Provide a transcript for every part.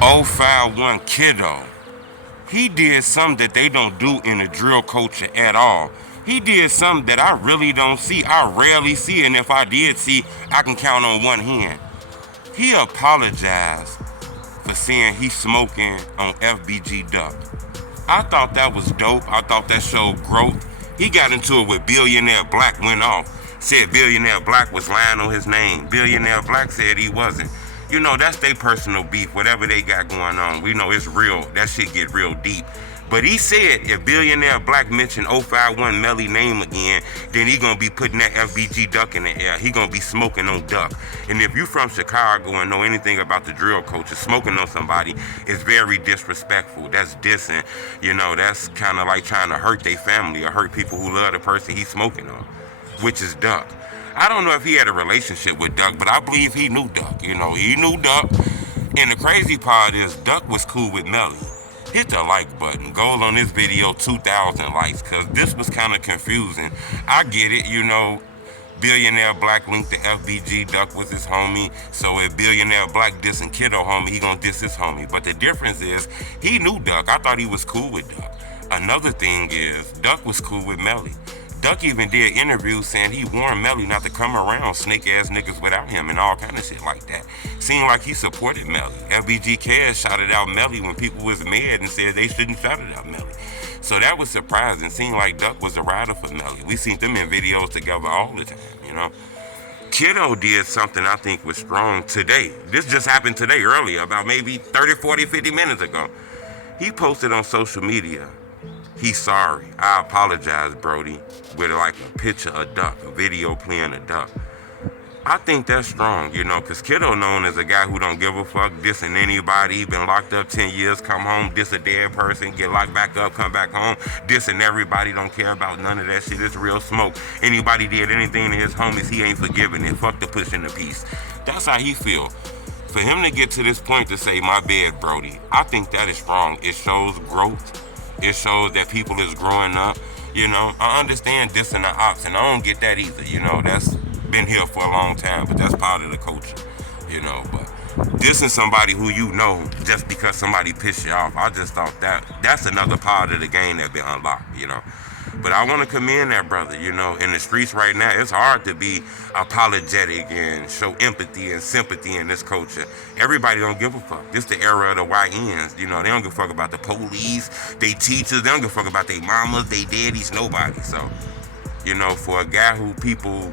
051 Kiddo. He did something that they don't do in the drill culture at all. He did something that I really don't see. I rarely see, and if I did see, I can count on one hand. He apologized for saying he's smoking on FBG Duck. I thought that was dope. I thought that showed growth. He got into it with Billionaire Black, went off. Said Billionaire Black was lying on his name. Billionaire Black said he wasn't. You know, that's their personal beef, whatever they got going on. We know it's real. That shit get real deep. But he said if Billionaire Black mentioned 051 Melly name again, then he gonna be putting that FBG Duck in the air. He gonna be smoking on Duck. And if you from Chicago and know anything about the drill culture, smoking on somebody is very disrespectful. That's dissing. You know, that's kind of like trying to hurt their family or hurt people who love the person he's smoking on, which is Duck. I don't know if he had a relationship with Duck, but I believe he knew Duck. You know, he knew Duck. And the crazy part is Duck was cool with Melly. Hit the like button. Go on this video, 2,000 likes, because this was kind of confusing. I get it, you know, Billionaire Black linked to FBG, Duck was his homie. So if Billionaire Black dissing Kiddo homie, he gonna diss his homie. But the difference is, he knew Duck. I thought he was cool with Duck. Another thing is, Duck was cool with Melly. Duck even did interviews saying he warned Melly not to come around snake-ass niggas without him and all kind of shit like that. Seemed like he supported Melly. FBG Cash shouted out Melly when people was mad and said they shouldn't shout it out Melly. So that was surprising. Seemed like Duck was a rider for Melly. We seen them in videos together all the time, you know. Kiddo did something I think was strong today. This just happened today earlier, about maybe 30, 40, 50 minutes ago. He posted on social media, he's sorry. I apologize, Brody, with like a picture of Duck, a video playing a Duck. I think that's strong, you know, because Kiddo known as a guy who don't give a fuck, dissing anybody, been locked up 10 years, come home, diss a dead person, get locked back up, come back home, dissing everybody, don't care about none of that shit. It's real smoke. Anybody did anything to his homies, he ain't forgiving it. Fuck the pushing the peace. That's how he feel. For him to get to this point to say, my bad, Brody, I think that is strong. It shows growth. It shows that people is growing up. You know, I understand dissing the ops, and I don't get that either. You know, that's been here for a long time, but that's part of the culture. You know, but dissing somebody who you know just because somebody pissed you off, I just thought that's another part of the game that been unlocked. You know. But I want to commend that brother, you know, in the streets right now, it's hard to be apologetic and show empathy and sympathy in this culture. Everybody don't give a fuck. This the era of the YNs, you know, they don't give a fuck about the police, they teachers, they don't give a fuck about their mamas, they daddies, nobody. So, you know, for a guy who people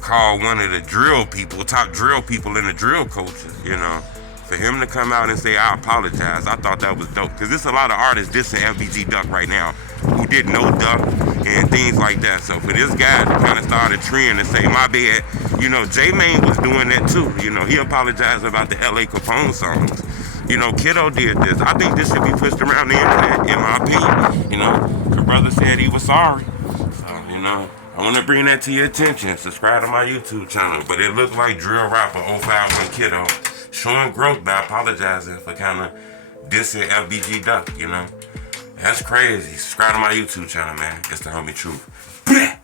call one of the drill people, top drill people in the drill culture, you know, for him to come out and say, I apologize, I thought that was dope. Because there's a lot of artists dissing FBG Duck right now who didn't know Duck and things like that. So for this guy to kind of start a trend and say, my bad, you know, J-Mane was doing that too. You know, he apologized about the LA Capone songs. You know, Kiddo did this. I think this should be pushed around the internet, in my opinion. You know, the brother said he was sorry. So, you know, I want to bring that to your attention. Subscribe to my YouTube channel. But it looked like drill rapper 051 Kiddo showing growth by apologizing for kind of dissing FBG Duck, you know. That's crazy. Subscribe to my YouTube channel, man. It's the homie truth.